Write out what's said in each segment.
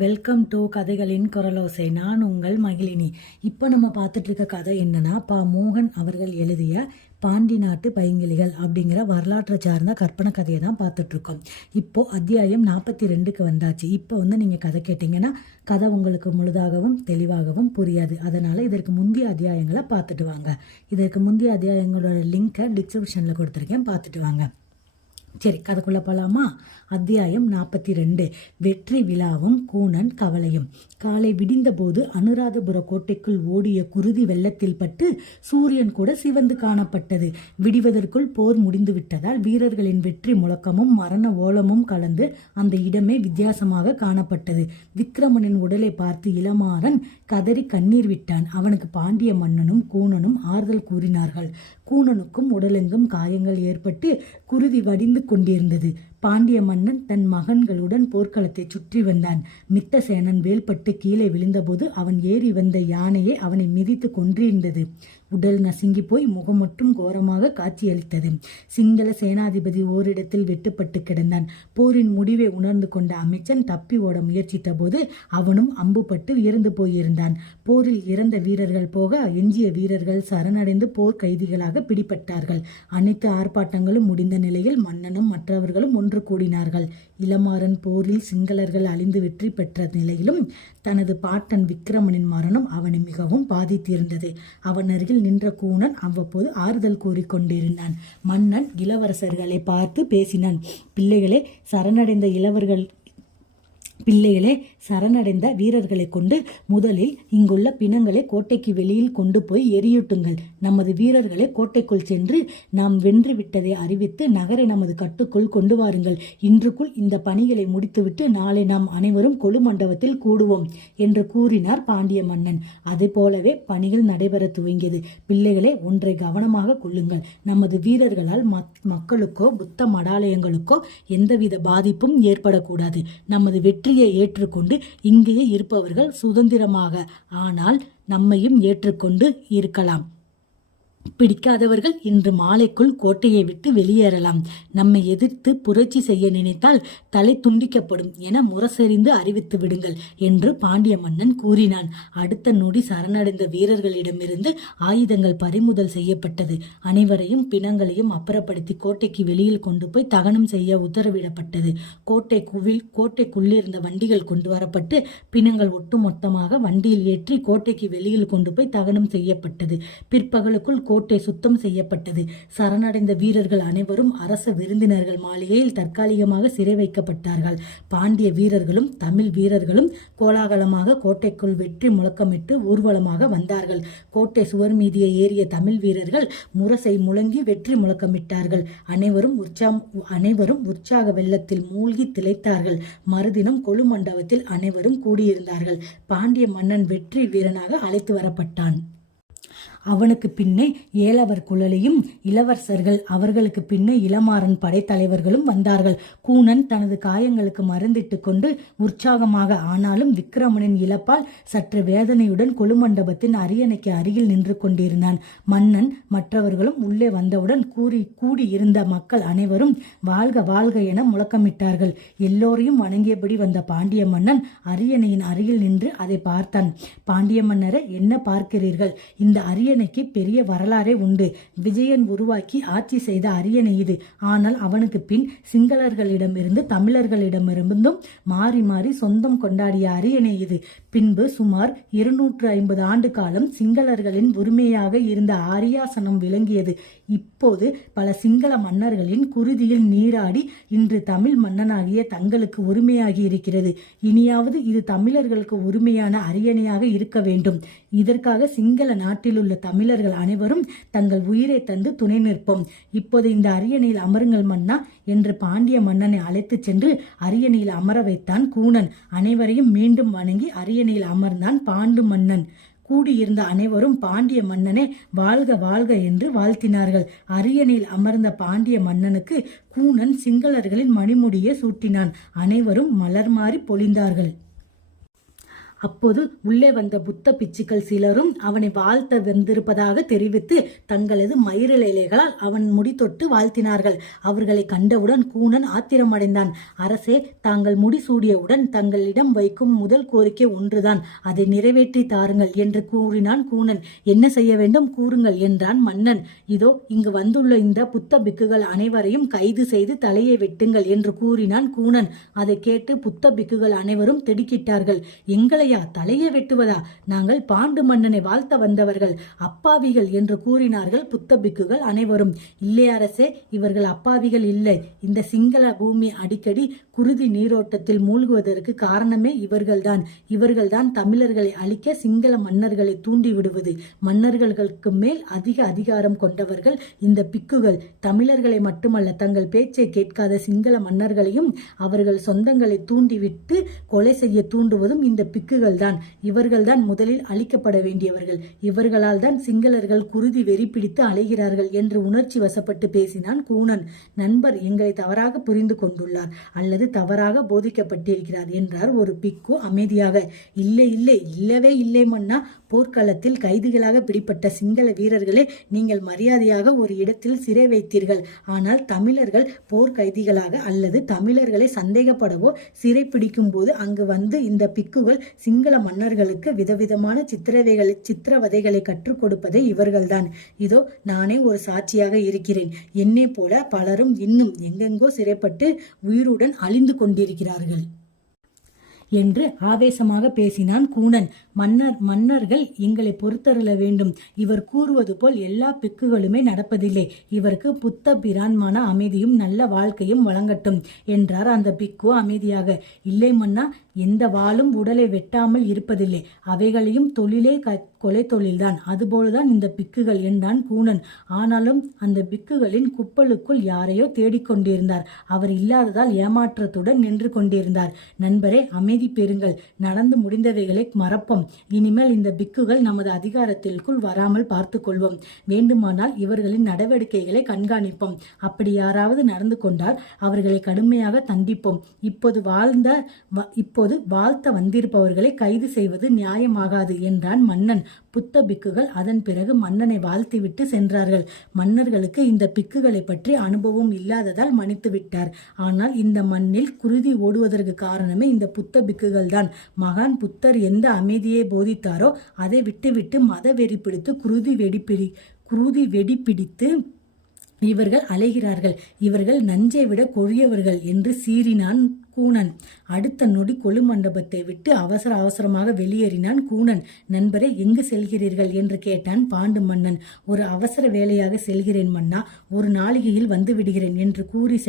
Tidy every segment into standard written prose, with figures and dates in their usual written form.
Welcome to கதைகளின் குரலோசை. நான் உங்கள் மகிழினி. இப்போ நம்ம பார்த்துட்டு இருக்க கதை என்னன்னா, மோகன் அவர்கள் எழுதிய பாண்டி நாட்டு பைங்கிளிகள் அப்படிங்கிற வரலாற்றை சார்ந்த கற்பனை கதையை தான் பார்த்துட்ருக்கோம். இப்போது அத்தியாயம் 42க்கு வந்தாச்சு. இப்போ நீங்கள் கதை கேட்டிங்கன்னா கதை உங்களுக்கு முழுதாகவும் தெளிவாகவும் புரியாது. அதனால் இதற்கு முந்தைய அத்தியாயங்களை பார்த்துட்டு வாங்க. இதற்கு முந்தைய அத்தியாயங்களோட லிங்கை டிஸ்கிரிப்ஷனில் கொடுத்துருக்கேன், பார்த்துட்டு வாங்க. சரி, கதைக்குள்ள போகலாமா? அத்தியாயம் 42. வெற்றி விழாவும் கூனன் கவலையும். காலை விடிந்தபோது அனுராதபுர கோட்டைக்குள் ஓடிய குருதி வெள்ளத்தில் பட்டு சூரியன் கூட சிவந்து காணப்பட்டது. விடிவதற்குள் போர் முடிந்து விட்டதால் வீரர்களின் வெற்றி முழக்கமும் மரண ஓலமும் கலந்து அந்த இடமே வித்தியாசமாக காணப்பட்டது. விக்கிரமனின் உடலை பார்த்து இளமாறன் கதறி கண்ணீர் விட்டான். அவனுக்கு பாண்டிய மன்னனும் கூனனும் ஆறுதல் கூறினார்கள். கூனனுக்கும் உடலெங்கும் காயங்கள் ஏற்பட்டு குருதி வடிந்து கொண்டிருந்தது. பாண்டிய மன்னன் தன் மகன்களுடன் போர்க்களத்தை சுற்றி வந்தான். மித்தசேனன் வேல்பட்டு கீழே விழுந்தபோது அவன் ஏறி வந்த யானையை அவனை மிதித்து கொன்றிருந்தது. உடல் நசுங்கி போய் முகம் மட்டும் கோரமாக காட்சியளித்தது. சிங்கள சேனாதிபதி ஓரிடத்தில் வெட்டுப்பட்டு கிடந்தான். போரின் முடிவை உணர்ந்து கொண்ட அமைச்சன் தப்பி ஓட முயற்சித்த போது அவனும் அம்புப்பட்டு இறந்து போயிருந்தான். போரில் இறந்த வீரர்கள் போக எஞ்சிய வீரர்கள் சரணடைந்து போர் கைதிகளாக பிடிபட்டார்கள். அனைத்து ஆர்ப்பாட்டங்களும் முடிந்த நிலையில் மன்னனும் மற்றவர்களும் ஒன்று கூடினார்கள். இளமாறன் போரில் சிங்களர்கள் அழிந்து வெற்றி பெற்ற நிலையிலும் தனது பாட்டன் விக்கிரமனின் மரணம் அவனை மிகவும் பாதித்திருந்தது. அவன் அருகில் நின்ற கூனன் அவ்வப்போது ஆறுதல் கூறிக்கொண்டிருந்தான். மன்னன் இளவரசர்களை பார்த்து பேசினான். பிள்ளைகளே, சரணடைந்த வீரர்களை கொண்டு முதலில் இங்குள்ள பிணங்களை கோட்டைக்கு வெளியில் கொண்டு போய் எரியூட்டுங்கள். நமது வீரர்களை கோட்டைக்குள் சென்று நாம் வென்று விட்டதை அறிவித்து நகரை நமது கட்டுக்குள் கொண்டு வாருங்கள். இன்றுக்குள் இந்த பணிகளை முடித்துவிட்டு நாளை நாம் அனைவரும் கொலு மண்டபத்தில் கூடுவோம் என்று கூறினார் பாண்டிய மன்னன். அதே போலவே பணிகள் நடைபெற துவங்கியது. பிள்ளைகளே, ஒன்றை கவனமாக கொள்ளுங்கள். நமது வீரர்களால் மக்களுக்கோ புத்த மடாலயங்களுக்கோ எந்தவித பாதிப்பும் ஏற்படக்கூடாது. நமது வெற்றியை ஏற்றுக்கொண்டு இங்கேயே இருப்பவர்கள் சுதந்திரமாக, ஆனால் நம்மையும் ஏற்றுக்கொண்டு இருக்கலாம். பிடிக்காதவர்கள் இன்று மாலைக்குள் கோட்டையை விட்டு வெளியேறலாம். நம்மை எதிர்த்து புரட்சி செய்ய நினைத்தால் தலை துண்டிக்கப்படும் என முரசறிந்து அறிவித்து விடுங்கள் என்று பாண்டிய மன்னன் கூறினான். அடுத்த நொடி சரணடைந்த வீரர்களிடமிருந்து ஆயுதங்கள் பறிமுதல் செய்யப்பட்டது. அனைவரையும் பிணங்களையும் அப்புறப்படுத்தி கோட்டைக்கு வெளியில் கொண்டு போய் தகனம் செய்ய உத்தரவிடப்பட்டது. கோட்டைக்குள்ளிருந்த வண்டிகள் கொண்டு வரப்பட்டு பிணங்கள் ஒட்டுமொத்தமாக வண்டியில் ஏற்றி கோட்டைக்கு வெளியில் கொண்டு போய் தகனம் செய்யப்பட்டது. பிற்பகலுக்குள் கோட்டை சுத்தம் செய்யப்பட்டது. சரணடைந்த வீரர்கள் அனைவரும் அரச விருந்தினர்கள் மாளிகையில் தற்காலிகமாக சிறை வைக்கப்பட்டார்கள். பாண்டிய வீரர்களும் தமிழ் வீரர்களும் கோலாகலமாக கோட்டைக்குள் வெற்றி முழக்கமிட்டு ஊர்வலமாக வந்தார்கள். கோட்டை சுவர் மீதிய ஏறிய தமிழ் வீரர்கள் முரசை முழங்கி வெற்றி முழக்கமிட்டார்கள். அனைவரும் உற்சாக வெள்ளத்தில் மூழ்கி திளைத்தார்கள். மறுதினம் கொலு மண்டபத்தில் அனைவரும் கூடியிருந்தார்கள். பாண்டிய மன்னன் வெற்றி வீரனாக அழைத்து வரப்பட்டான். அவனுக்கு பின்னே ஏலவர் குழலியும் இளவரசர்கள், அவர்களுக்கு பின்னே இளமாறன் படைத்தலைவர்களும் வந்தார்கள். கூனன் தனது காயங்களுக்கு மருந்திட்டு கொண்டு உற்சாகமாக, ஆனாலும் விக்கிரமனின் இழப்பால் சற்று வேதனையுடன் கொலுமண்டபத்தின் அரியணைக்கு அருகில் நின்று கொண்டிருந்தான். மன்னன் மற்றவர்களும் உள்ளே வந்தவுடன் கூடியிருந்த மக்கள் அனைவரும் வாழ்க வாழ்க என முழக்கமிட்டார்கள். எல்லோரையும் வணங்கியபடி வந்த பாண்டிய மன்னன் அரியணையின் அருகில் நின்று அதை பார்த்தான். பாண்டிய மன்னரை, என்ன பார்க்கிறீர்கள்? இந்த அரியணைக்கு பெரிய வரலாறே உண்டு. விஜயன் உருவாக்கி ஆட்சி செய்த அரியணை இது. ஆனால் அவனுக்கு பின் சிங்களர்களிடமிருந்து தமிழர்களிடமிருந்தும் மாறி மாறி சொந்தம் கொண்டாடிய அரியணை இது. பின்பு சுமார் 250 ஆண்டு காலம் சிங்களர்களின் உரிமையாக இருந்த ஆரியாசனம் விளங்கியது. இப்போது பல சிங்கள மன்னர்களின் குருதியில் நீராடி இன்று தமிழ் மன்னனாகிய தங்களுக்கு உரிமையாகி இருக்கிறது. இனியாவது இது தமிழர்களுக்கு உரிமையான அரியணையாக இருக்க வேண்டும். இதற்காக சிங்கள நாட்டில் உள்ள தமிழர்கள் அனைவரும் தங்கள் உயிரை தந்து துணை நிற்போம். இப்போது இந்த அரியணையில் அமருங்கள் மன்னா என்று பாண்டிய மன்னனை அழைத்து சென்று அரியணையில் அமர வைத்தான் கூனன். அனைவரையும் மீண்டும் வணங்கி அரியணையில் அமர்ந்தான் பாண்டு மன்னன். கூடியிருந்த அனைவரும் பாண்டிய மன்னனை வாழ்க வாழ்க என்று வாழ்த்தினார்கள். அரியணையில் அமர்ந்த பாண்டிய மன்னனுக்கு கூனன் சிங்களர்களின் மணிமுடியை சூட்டினான். அனைவரும் மலர் மாறி பொழிந்தார்கள். அப்போது உள்ளே வந்த புத்த பிச்சுக்கள் சிலரும் அவனை வாழ்த்த வந்திருப்பதாக தெரிவித்து தங்களது மயிரிழைகளால் அவன் முடி தொட்டு வாழ்த்தினார்கள். அவர்களை கண்டவுடன் கூனன் ஆத்திரமடைந்தான். அரசே, தாங்கள் முடிசூடியவுடன் தங்களிடம் வைக்கும் முதல் கோரிக்கை ஒன்றுதான், அதை நிறைவேற்றி தாருங்கள் என்று கூறினான் கூனன். என்ன செய்ய வேண்டும் கூறுங்கள் என்றான் மன்னன். இதோ இங்கு வந்துள்ள இந்த புத்த பிக்குகள் அனைவரையும் கைது செய்து தலையை வெட்டுங்கள் என்று கூறினான் கூனன். அதை கேட்டு புத்த பிக்குகள் அனைவரும் திடுக்கிட்டார்கள். எங்களையா தலையை வெட்டுவதா? நாங்கள் பாண்டு மன்னனை வாழ்த்த வந்தவர்கள், அப்பாவிகள் என்று கூறினார்கள் புத்த பிக்குகள் அனைவரும். இல்லை அரசே, இவர்கள் அப்பாவிகள் இல்லை. இந்த சிங்கள பூமி அடிக்கடி குருதி நீரோட்டத்தில் மூழ்குவதற்கு காரணமே இவர்கள்தான் தமிழர்களை அழிக்க சிங்கள மன்னர்களை தூண்டி விடுவது. மன்னர்களுக்கு மேல் அதிக அதிகாரம் கொண்டவர்கள் இந்த பிக்குகள். தமிழர்களை மட்டுமல்ல, தங்கள் பேச்சை கேட்காத சிங்கள மன்னர்களையும் அவர்கள் சொந்தங்களை தூண்டிவிட்டு கொலை செய்ய தூண்டுவதும் இந்த பிக்குகள் தான். இவர்கள்தான் முதலில் அழிக்கப்பட வேண்டியவர்கள். இவர்களால் தான் சிங்களர்கள் குருதி வெறி பிடித்து அலைகிறார்கள் என்று உணர்ச்சி வசப்பட்டு பேசினான் கூனன். நண்பர் எங்களை தவறாக புரிந்து கொண்டுள்ளார் அல்லது தவறாக போதிக்கப்பட்டிருக்கிறார் என்றார் ஒரு பிக்கு அமைதியாக. இல்லை இல்லை, இல்லவே இல்லை மன்னா. போர்க்களத்தில் கைதிகளாக பிடிப்பட்ட சிங்கள வீரர்களே நீங்கள் மரியாதையாக ஒரு இடத்தில் சிறை வைத்தீர்கள். ஆனால் தமிழர்கள் போர் கைதிகளாக அல்லது தமிழர்களை சந்தேகப்படவோ சிறை பிடிக்கும் போது அங்கு வந்து இந்த பிக்குகள் சிங்கள மன்னர்களுக்கு விதவிதமான சித்திரவதைகளை கற்றுக் கொடுப்பதே இவர்கள்தான். இதோ நானே ஒரு சாட்சியாக இருக்கிறேன். என்னை போல பலரும் இன்னும் எங்கெங்கோ சிறைப்பட்டு உயிருடன் அழிந்து கொண்டிருக்கிறார்கள் என்று ஆவேசமாக பேசினான் கூனன். மன்னர்கள் எங்களை பொறுத்தருள வேண்டும். இவர் கூறுவது போல் எல்லா பிக்குகளுமே நடப்பதில்லை. இவருக்கு புத்த பிரான்மான அமைதியும் நல்ல வாழ்க்கையும் வழங்கட்டும் என்றார் அந்த பிக்கு அமைதியாக. இல்லை மன்னா, எந்த வாளும் உடலை வெட்டாமல் இருப்பதில்லை. அவைகளையும் தொழிலே கொலை தொழில்தான். அதுபோலதான் இந்த பிக்குகள் என்றான் கூனன். ஆனாலும் அந்த பிக்குகளின் குப்பலுக்குள் யாரையோ தேடிக்கொண்டிருந்தார். அவர் இல்லாததால் ஏமாற்றத்துடன் நின்று கொண்டிருந்தார். நண்பரே, அமைதி பெறுங்கள். நடந்து முடிந்தவைகளை மறப்போம். இனிமேல் இந்த பிக்குகள் நமது அதிகாரத்திற்குள் வராமல் பார்த்து கொள்வோம். வேண்டுமானால் இவர்களின் நடவடிக்கைகளை கண்காணிப்போம். அப்படி யாராவது நடந்து கொண்டால் அவர்களை கடுமையாக தண்டிப்போம். இப்போது வாழ்த்த வந்திருப்பவர்களை கைது செய்வது நியாயமாகாது என்றான் மன்னன். புத்த பிக்குகள் அதன் பிறகு மன்னனை வாழ்த்திவிட்டு சென்றார்கள். மன்னர்களுக்கு இந்த பிக்குகளை பற்றி அனுபவம் இல்லாததால் மன்னித்து விட்டார். ஆனால் இந்த மண்ணில் குருதி ஓடுவதற்கு காரணமே இந்த புத்த பிக்குகள் தான். மகான் புத்தர் எந்த அமைதியை போதித்தாரோ அதை விட்டுவிட்டு மத வெறி பிடித்து குருதி வெடி பிடித்து இவர்கள் அலைகிறார்கள். இவர்கள் நஞ்சை விட கொடியவர்கள் என்று சீறினான் கூனன். அடுத்த நொடி கொலு மண்டபத்தை விட்டு அவசரமாக வெளியேறினான் கூனன். நண்பரே, எங்கு செல்கிறீர்கள் என்று கேட்டான் பாண்டு மன்னன். ஒரு அவசர வேலையாக செல்கிறேன் மன்னா, ஒரு நாளிகையில் வந்து விடுகிறேன் என்று கூறி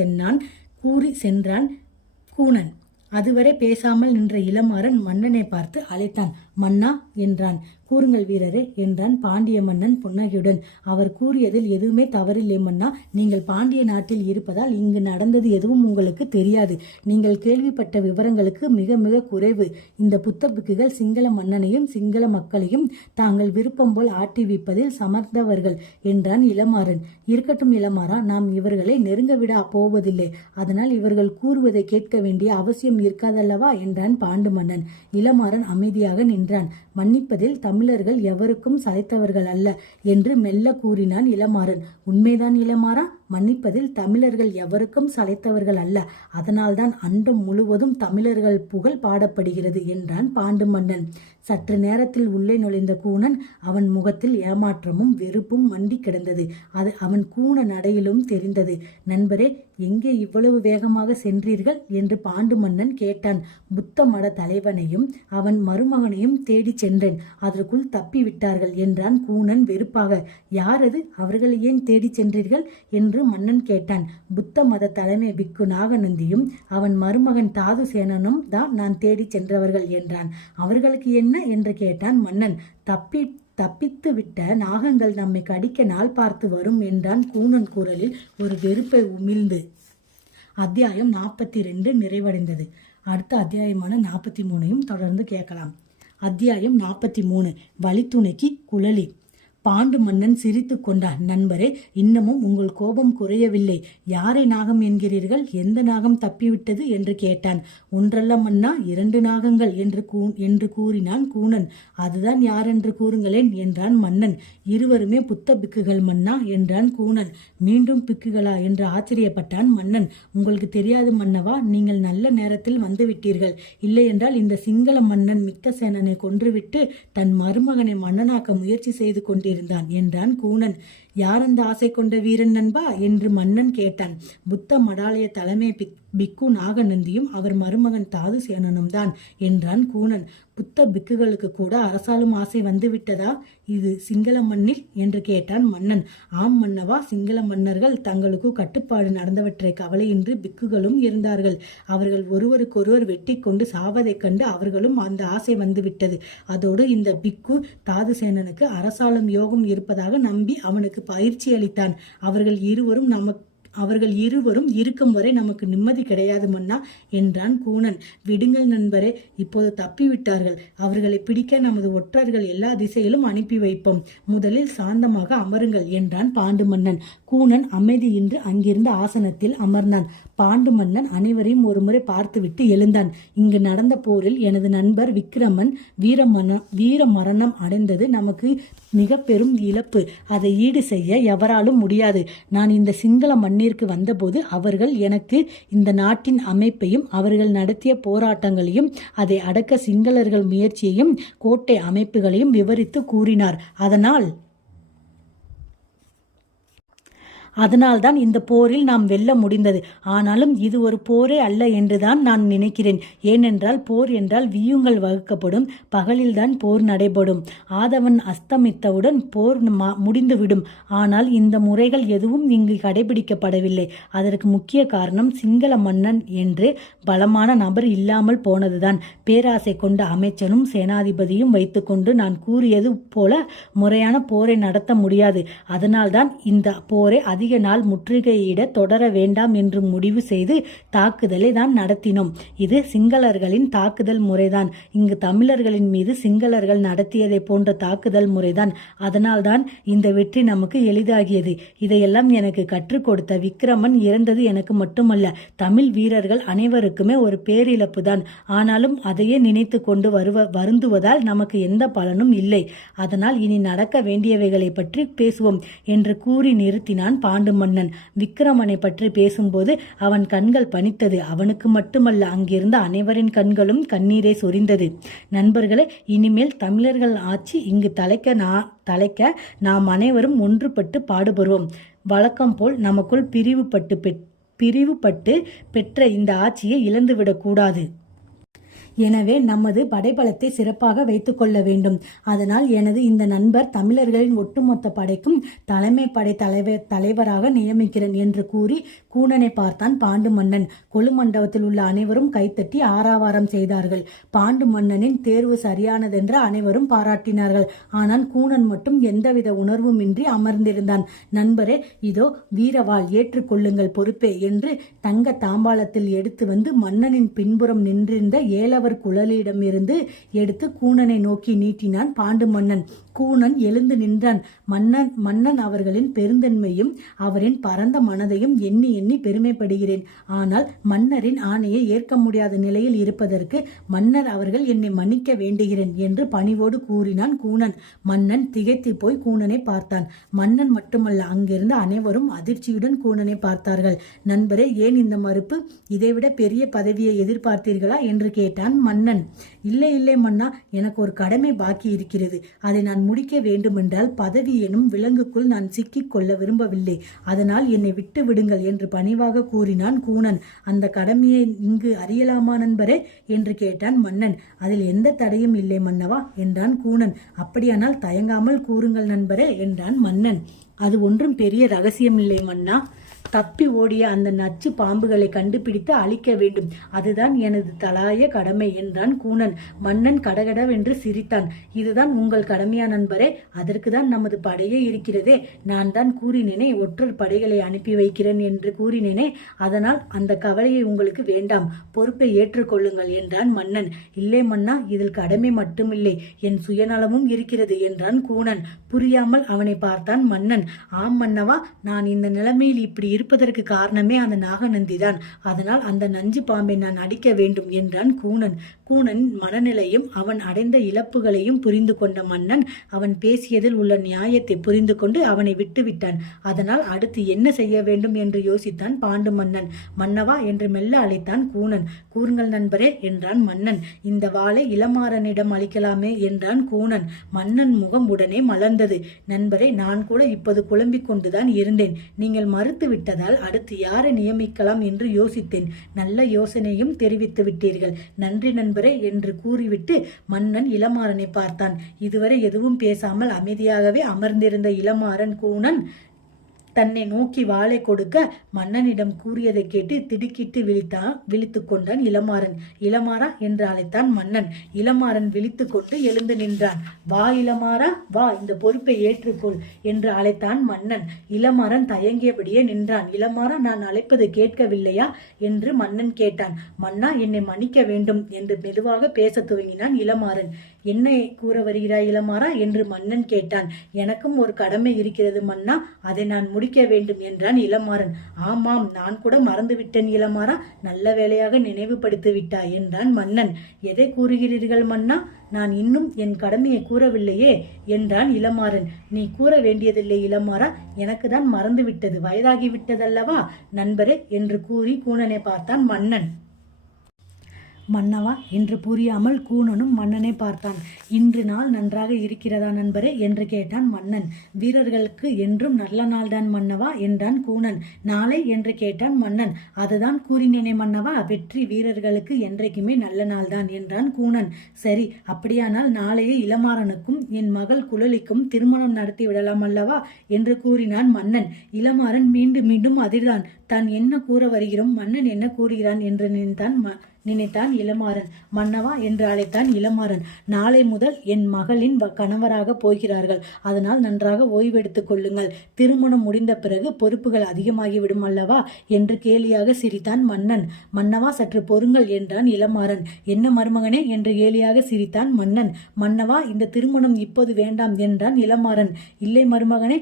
சென்றான் கூனன். அதுவரை பேசாமல் நின்ற இளமாறன் மன்னனை பார்த்து அழைத்தான். மன்னா என்றான். கூறுங்கள் வீரரே என்றான் பாண்டிய மன்னன் புன்னகையுடன். அவர் கூறியதில் எதுவுமே தவறில்லை மன்னா. நீங்கள் பாண்டிய நாட்டில் இருப்பதால் இங்கு நடந்தது எதுவும் உங்களுக்கு தெரியாது. நீங்கள் கேள்விப்பட்ட விவரங்களுக்கு மிக மிக குறைவு. இந்த புத்த பிக்குகள் சிங்கள மன்னனையும் சிங்கள மக்களையும் தாங்கள் விருப்பம் போல் ஆட்டி வைப்பதில் சமர்ந்தவர்கள் என்றான் இளமாறன். இருக்கட்டும் இளமாறா, நாம் இவர்களை நெருங்க விட போவதில்லை. அதனால் இவர்கள் கூறுவதை கேட்க வேண்டிய அவசியம் இருக்காதல்லவா என்றான் பாண்டு மன்னன். இளமாறன் அமைதியாக நின்றான். மன்னிப்பதில் தமிழர்கள் எவருக்கும் சளைத்தவர்கள் அல்ல என்று மெல்ல கூறினான் இளமாறன். உண்மைதான் இளமாறா, மன்னிப்பதில் தமிழர்கள் எவருக்கும் சளைத்தவர்கள் அல்ல. அதனால்தான் அண்டம் முழுவதும் தமிழர்கள் புகழ் பாடப்படுகிறது என்றான் பாண்டு மன்னன். சற்று நேரத்தில் உள்ளே நுழைந்த கூனன். அவன் முகத்தில் ஏமாற்றமும் வெறுப்பும் மண்டி கிடந்தது. அது அவன் கூன நடையிலும் தெரிந்தது. நண்பரே, எங்கே இவ்வளவு வேகமாக சென்றீர்கள் என்று பாண்டு மன்னன் கேட்டான். புத்த மட தலைவனையும் அவன் மருமகனையும் தேடி சென்றேன். அதற்குள் தப்பி விட்டார்கள் என்றான் கூனன் வெறுப்பாக. யாரது? அவர்களை ஏன் தேடி சென்றீர்கள் என்று மன்னன் கேட்டான். புத்த மத தலைமை பிக்கு நாகநந்தியும் அவன் மருமகன் தாது சேனனும் தான் நான் தேடி சென்றவர்கள் என்றான். அவர்களுக்கு என்ன என்று கேட்டான் மன்னன். தப்பித்து விட்ட நாகங்கள் நம்மை கடிக்க நாள் பார்த்து வரும் என்றான் கூனன் குரலில் ஒரு வெறுப்பை உமிழ்ந்து. அத்தியாயம் 42 நிறைவடைந்தது. அடுத்த அத்தியாயமான 43 தொடர்ந்து கேட்கலாம். அத்தியாயம் 43 வழித்துணைக்கு குழலி. பாண்டு மன்னன் சிரித்து கொண்டான். நண்பரே, இன்னமும் உங்கள் கோபம் குறையவில்லை. யாரை நாகம் என்கிறீர்கள்? எந்த நாகம் தப்பிவிட்டது என்று கேட்டான். ஒன்றல்ல மன்னா, 2 நாகங்கள் என்று கூறினான் கூனன். அதுதான் யாரென்று கூறுங்களேன் என்றான் மன்னன். இருவருமே புத்த பிக்குகள் மன்னா என்றான் கூனன். மீண்டும் பிக்குகளா என்று ஆச்சரியப்பட்டான் மன்னன். உங்களுக்கு தெரியாது மன்னவா, நீங்கள் நல்ல நேரத்தில் வந்துவிட்டீர்கள். இல்லையென்றால் இந்த சிங்கள மன்னன் மிக்கசேனனை கொன்றுவிட்டு தன் மருமகனை மன்னனாக்க முயற்சி செய்து கொண்டிருந்தான் என்றான் கூனன். யார் அந்த ஆசை கொண்ட வீரன் நண்பா என்று மன்னன் கேட்டான். புத்த மடாலய தலைமை பிக்கு நாகநந்தியும் அவர் மருமகன் தாதுசேனனும் தான் என்றான் கூனன். புத்த பிக்குகளுக்கு கூட அரசாலும் ஆசை வந்துவிட்டதா இது சிங்கள மண்ணில் என்று கேட்டான் மன்னன். ஆம் மன்னவா, சிங்கள மன்னர்கள் தங்களுக்கு கட்டுப்பாடு நடந்தவற்றை கவலையின்றி பிக்குகளும் இருந்தார்கள். அவர்கள் ஒருவருக்கொருவர் வெட்டி கொண்டு சாவதைக் கண்டு அவர்களும் அந்த ஆசை வந்துவிட்டது. அதோடு இந்த பிக்கு தாதுசேனனுக்கு அரசாலும் யோகம் இருப்பதாக நம்பி அவனுக்கு பயிற்சி அளித்தான். அவர்கள் இருவரும் இருக்கும் வரை நமக்கு நிம்மதி கிடையாது மன்னா என்றான் கூனன். விடுங்கள் நண்பரே, இப்போது தப்பிவிட்டார்கள். அவர்களை பிடிக்க நமது ஒற்றர்கள் எல்லா திசையிலும் அனுப்பி வைப்போம். முதலில் சாந்தமாக அமருங்கள் என்றான் பாண்டு மன்னன். கூனன் அமைதியின்றி அங்கிருந்த ஆசனத்தில் அமர்ந்தான். பாண்டு மன்னன் அனைவரையும் ஒருமுறை பார்த்துவிட்டு எழுந்தான். இங்கு நடந்த போரில் எனது நண்பர் விக்கிரமன் வீர மரணம் அடைந்தது நமக்கு மிக பெரும் இழப்பு. அதை ஈடு செய்ய எவராலும் முடியாது. நான் இந்த சிங்கள மண்ணிற்கு வந்தபோது அவர்கள் எனக்கு இந்த நாட்டின் அமைப்பையும் அவர்கள் நடத்திய போராட்டங்களையும் அதை அடக்க சிங்களர்கள் முயற்சியையும் கோட்டை அமைப்புகளையும் விவரித்து கூறினார். அதனால்தான் இந்த போரில் நாம் வெல்ல முடிந்தது. ஆனாலும் இது ஒரு போரே அல்ல என்றுதான் நான் நினைக்கிறேன். ஏனென்றால் போர் என்றால் வியூங்கள் வகுக்கப்படும், பகலில்தான் போர் நடைபெறும். ஆதவன் அஸ்தமித்தவுடன் போர் முடிந்துவிடும். ஆனால் இந்த முறைகள் எதுவும் இங்கு கடைபிடிக்கப்படவில்லை. அதற்கு முக்கிய காரணம் சிங்கள மன்னன் என்று பலமான நபர் இல்லாமல் போனதுதான். பேராசை கொண்ட அமைச்சனும் சேனாதிபதியும் வைத்துக்கொண்டு நான் கூறியது போல முறையான போரை நடத்த முடியாது. அதனால்தான் இந்த போரை அதிக நாள் முற்றுகையிட தொடர வேண்டாம் என்று முடிவு செய்து தாக்குதலை தான் நடத்தினோம். இது சிங்களர்களின் தாக்குதல் முறைதான். இங்கு தமிழர்களின் மீது சிங்களர்கள் நடத்தியதை போன்ற தாக்குதல் முறைதான். அதனால்தான் இந்த வெற்றி நமக்கு எளிதாகியது. இதையெல்லாம் எனக்கு கற்றுக் கொடுத்த விக்கிரமன் இறந்தது எனக்கு மட்டுமல்ல, தமிழ் வீரர்கள் அனைவருக்குமே ஒரு பேரிழப்பு தான். ஆனாலும் அதையே நினைத்து கொண்டு வருந்துவதால் நமக்கு எந்த பலனும் இல்லை. அதனால் இனி நடக்க வேண்டியவைகளை பற்றி பேசுவோம் என்று கூறி நிறுத்தினான் பாண்டு மன்னன். விக்கிரமனை பற்றி பேசும்போது அவன் கண்கள் பனித்தது. அவனுக்கு மட்டுமல்ல, அங்கிருந்த அனைவரின் கண்களும் கண்ணீரை சொரிந்தது. நண்பர்களே, இனிமேல் தமிழர்கள் ஆட்சி இங்கு தலைக்க நாம் அனைவரும் ஒன்றுபட்டு பாடுபடுவோம். வழக்கம் போல் நமக்குள் பிரிவுபட்டு பெற்ற இந்த ஆட்சியை இழந்துவிடக்கூடாது. எனவே நமது படைபலத்தை சிறப்பாக வைத்துக் கொள்ள வேண்டும். அதனால் எனது இந்த நண்பர் தமிழர்களின் ஒட்டுமொத்த படைக்கும் தலைமை படை தலைவராக நியமிக்கிறேன் என்று கூறி கூனனை பார்த்தான் பாண்டு மன்னன். கொலு மண்டபத்தில் உள்ள அனைவரும் கைத்தட்டி ஆரவாரம் செய்தார்கள். பாண்டு மன்னனின் தேர்வு சரியானதென்று அனைவரும் பாராட்டினார்கள். ஆனால் கூனன் மட்டும் எந்தவித உணர்வுமின்றி அமர்ந்திருந்தான். நண்பரே, இதோ வீரவாள், ஏற்றுக்கொள்ளுங்கள் பொறுப்பே என்று தங்க தாம்பாளத்தில் எடுத்து வந்து மன்னனின் பின்புறம் நின்றிருந்த ஏலவர் குழலிடமிருந்து எடுத்து கூனனை நோக்கி நீட்டினான் பாண்டு மன்னன். கூனன் எழுந்து நின்றான். மன்னன் அவர்களின் பெருந்தன்மையும் அவரின் பரந்த மனதையும் எண்ணி எண்ணி பெருமைப்படுகிறேன். ஆனால் மன்னரின் ஆணையை ஏற்க முடியாத நிலையில் இருப்பதற்கு மன்னர் அவர்கள் என்னை மன்னிக்க வேண்டுகிறேன் என்று பணிவோடு கூறினான் கூனன். மன்னன் திகைத்து போய் கூனனை பார்த்தான். மன்னன் மட்டுமல்ல, அங்கிருந்த அனைவரும் அதிர்ச்சியுடன் கூனனை பார்த்தார்கள். நண்பரே, ஏன் இந்த மறுப்பு? இதைவிட பெரிய பதவியை எதிர்பார்த்தீர்களா என்று கேட்டான் மன்னன். இல்லை இல்லை மன்னா, எனக்கு ஒரு கடமை பாக்கி இருக்கிறது. அதை நான் முடிக்க வேண்டுமென்றால் பதவி எனும் விலங்குக்குள் நான் சிக்கிக் கொள்ள விரும்பவில்லை. அதனால் என்னை விட்டு விடுங்கள் என்று பணிவாக கூறினான் கூனன். அந்த கடமையை இங்கு அறியலாமா நண்பரே என்று கேட்டான் மன்னன். அதில் எந்த தடையும் இல்லை மன்னவா என்றான் கூனன். அப்படியானால் தயங்காமல் கூறுங்கள் நண்பரே என்றான் மன்னன். அது ஒன்றும் பெரிய ரகசியமில்லை மன்னா. தப்பி ஓடிய அந்த நச்சு பாம்புகளை கண்டுபிடித்து அழிக்க வேண்டும். அதுதான் எனது தலாய கடமை என்றான் கூனன். மன்னன் கடகடவென்று சிரித்தான். இதுதான் உங்கள் கடமையா நண்பரே? அதற்கு தான் நமது படையே இருக்கிறதே. நான் தான் கூறினேனே, ஒற்றர் படைகளை அனுப்பி வைக்கிறேன் என்று கூறினேனே. அதனால் அந்த கவலையை உங்களுக்கு வேண்டாம், பொறுப்பை ஏற்றுக்கொள்ளுங்கள் என்றான் மன்னன். இல்லை மன்னா, இதில் கடமை மட்டுமில்லை, என் சுயநலமும் இருக்கிறது என்றான் கூனன். புரியாமல் அவனை பார்த்தான் மன்னன். ஆம் மன்னவா, நான் இந்த நிலைமையில் இப்படி இருப்பதற்கு காரணமே அந்த நாகநந்திதான். அதனால் அந்த நஞ்சு பாம்பை நான் அடிக்க வேண்டும் என்றான் கூனன். கூனன் மனநிலையும் அவன் அடைந்த இழப்புகளையும் புரிந்து கொண்ட மன்னன் அவன் பேசியதில் உள்ள நியாயத்தை புரிந்து கொண்டு அவனை விட்டுவிட்டான். அதனால் அடுத்து என்ன செய்ய வேண்டும் என்று யோசித்தான் பாண்டு மன்னன். மன்னவா என்று மெல்ல அழைத்தான் கூனன். கூறுங்கள் நண்பரே என்றான் மன்னன். இந்த வாளை இளமாறனிடம் அளிக்கலாமே என்றான் கூனன். மன்னன் முகம் உடனே மலர்ந்தது. நண்பரே, நான் கூட இப்போது குழம்பிக் கொண்டுதான் இருந்தேன். நீங்கள் மறுத்து விட்டதால் அடுத்து யாரை நியமிக்கலாம் என்று யோசித்தேன். நல்ல யோசனையும் தெரிவித்து விட்டீர்கள். நன்றி நண்பரே என்று கூறிவிட்டு மன்னன் இளமாறனை பார்த்தான். இதுவரை எதுவும் பேசாமல் அமைதியாகவே அமர்ந்திருந்த இளமாறன் கூனன் தன்னை நோக்கி வாளை கொடுக்க மன்னனிடம் கூறியதை கேட்டு திடுக்கிட்டு விழித்து கொண்டான் இளமாறன். இளமாறா என்று அழைத்தான் மன்னன். இளமாறன் விழித்து கொண்டு எழுந்து நின்றான். வா இளமாறா, வா, இந்த பொறுப்பை ஏற்றுக்கொள் என்று அழைத்தான் மன்னன். இளமாறன் தயங்கியபடியே நின்றான். இளமாறா, நான் அழைப்பது கேட்கவில்லையா என்று மன்னன் கேட்டான். மன்னா, என்னை மன்னிக்க வேண்டும் என்று மெதுவாக பேச துவங்கினான் இளமாறன். என்ன கூற வருகிறாய் இளமாறா என்று மன்னன் கேட்டான். எனக்கும் ஒரு கடமை இருக்கிறது மன்னா, அதை நான் முடிக்க வேண்டும் என்றான் இளமாறன். ஆமாம், நான் கூட மறந்துவிட்டேன் இளமாறா, நல்ல வேளையாக நினைவுபடுத்தி விட்டாய் என்றான் மன்னன். எதை கூறுகிறீர்கள் மன்னா? நான் இன்னும் என் கடமையை கூறவில்லையே என்றான் இளமாறன். நீ கூற வேண்டியதில்லை இளமாறா, எனக்கு தான் மறந்துவிட்டது, வயதாகிவிட்டதல்லவா நண்பரே என்று கூறி கூனனை பார்த்தான் மன்னன். மன்னவா என்று புரியாமல் கூனனும் மன்னனை பார்த்தான். இன்று நாள் நன்றாக இருக்கிறதா நண்பரே என்று கேட்டான் மன்னன். வீரர்களுக்கு என்றும் நல்ல நாள்தான் மன்னவா என்றான் கூனன். நாளை என்று கேட்டான் மன்னன். அதுதான் கூறினேனே மன்னவா, வெற்றி வீரர்களுக்கு என்றைக்குமே நல்ல நாள்தான் என்றான் கூனன். சரி, அப்படியானால் நாளையே இளமாறனுக்கும் என் மகள் குழலிக்கும் திருமணம் நடத்தி விடலாம் அல்லவா என்று கூறினான் மன்னன். இளமாறன் மீண்டும் மீண்டும் அதிர்தான். தான் என்ன கூற வருகிறோம், மன்னன் என்ன கூறுகிறான் என்று நினைத்தான் இளமாறன். மன்னவா என்று அழைத்தான் இளமாறன். நாளை முதல் என் மகளின் கணவராக போகிறார்கள். அதனால் நன்றாக ஓய்வெடுத்துக் கொள்ளுங்கள். திருமணம் முடிந்த பிறகு பொறுப்புகள் அதிகமாகிவிடும் அல்லவா என்று கேலியாக சிரித்தான் மன்னன். மன்னவா, சற்று பொறுங்கள் என்றான் இளமாறன். என்ன மருமகனே என்று கேலியாக சிரித்தான் மன்னன். மன்னவா, இந்த திருமணம் இப்போது வேண்டாம் என்றான் இளமாறன். இல்லை மருமகனே,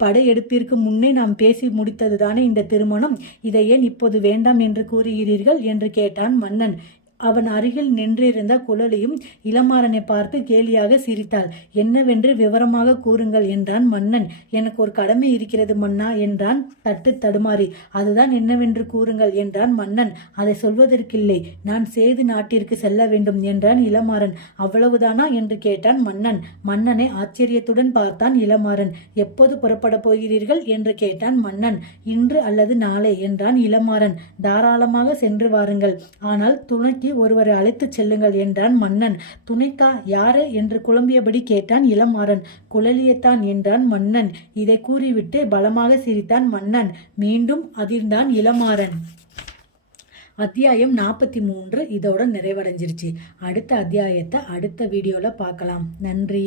படையெடுப்பிற்கு முன்னே நாம் பேசி முடித்ததுதானே இந்த திருமணம், இதை ஏன் இப்போது வேண்டாம் என்று கூறுகிறீர்கள் என்று கேட்டான் மன்னன். அவன் அருகில் நின்றிருந்த குழலியும் இளமாறனை பார்த்து கேலியாக சிரித்தாள். என்னவென்று விவரமாக கூறுங்கள் என்றான் மன்னன். எனக்கு ஒரு கடமை இருக்கிறது மன்னா என்றான் தட்டு தடுமாறி. அதுதான் என்னவென்று கூறுங்கள் என்றான் மன்னன். அதை சொல்வதற்கில்லை, நான் சேது நாட்டிற்கு செல்ல வேண்டும் என்றான் இளமாறன். அவ்வளவுதானா என்று கேட்டான் மன்னன். மன்னனை ஆச்சரியத்துடன் பார்த்தான் இளமாறன். எப்போது புறப்பட போகிறீர்கள் என்று கேட்டான் மன்னன். இன்று அல்லது நாளை என்றான் இளமாறன். தாராளமாக சென்று வாருங்கள், ஆனால் துணைக்கு ஒருவரை அழைத்துச் செல்லுங்கள் என்றான் மன்னன். துணைக்கா? யாரு என்று குழம்பியபடி கேட்டான் இளமாறன். குழலியத்தான் என்றான் மன்னன். இதை கூறிவிட்டு பலமாக சிரித்தான் மன்னன். மீண்டும் அதிர்ந்தான் இளமாறன். அத்தியாயம் 43 இதோட நிறைவடைஞ்சிருச்சு. அடுத்த அத்தியாயத்தை அடுத்த வீடியோல பார்க்கலாம். நன்றி.